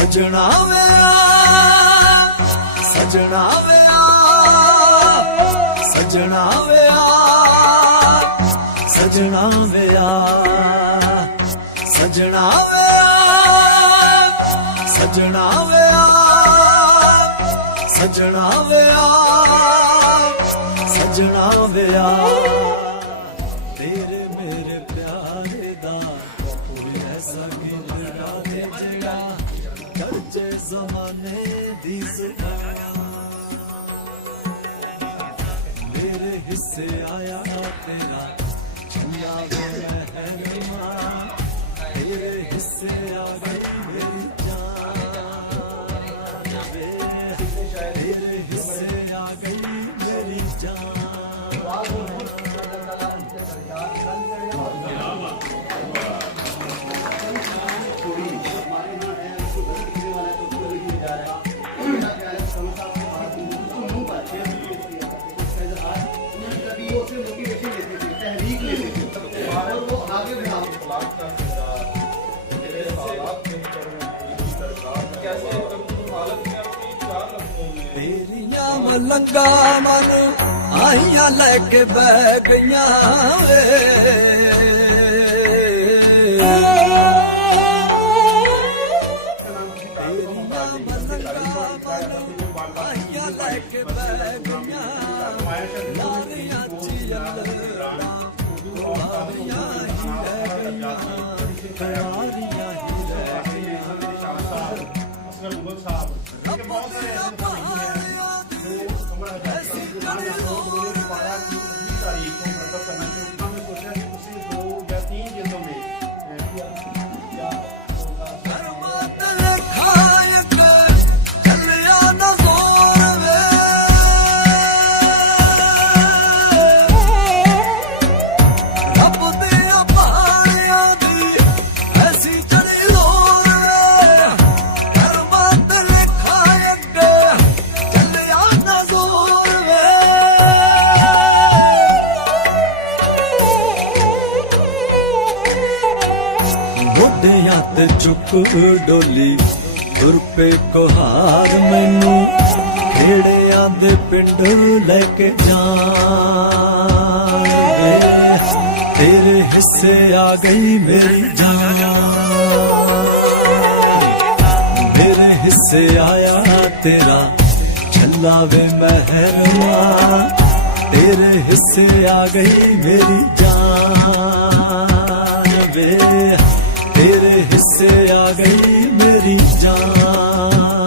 सजना वे सजना वे सजना वे सजना वे सजना वे सजना वे सजना वे सजना वे तेरे मेरे प्यारे दा कोई ऐसा गिरदा दे जड़ा करजे ज़माने दी ज़ुबान मेरे हिस्से आया तेरा छुया वे रहनुमा तेरे हिस्से आ गई मेरी जान तेरे हिस्से आ गई मेरी जान तेरिया मलंगा मन आइया लैके बह गईया तेरिया मलंगा मन आइया लैके बह गईया लारियां चियल लारियां ही रह गईया लारियां ही रह ਤੇ ਚੁੱਕ ਡੋਲੀ ਤੁਰ ਪੇ ਕੋਹਾਰ ਮੈਨੂੰ ਖੇੜਿਆਂ ਦੇ ਪਿੰਡ ਲੈ ਕੇ ਜਾਣ ਤੇਰੇ ਹਿੱਸੇ ਆ ਗਈ ਮੇਰੀ ਜਾਨ ਮੇਰੇ ਹਿੱਸੇ ਆਇਆ ਤੇਰਾ ਛੱਲਾ ਵੇ ਮਹਿਰਵਾ ਤੇਰੇ ਹਿੱਸੇ ਆ ਗਈ ਮੇਰੀ ਜਾਨ ਵੇ तेरे हिस्से आ गई मेरी जान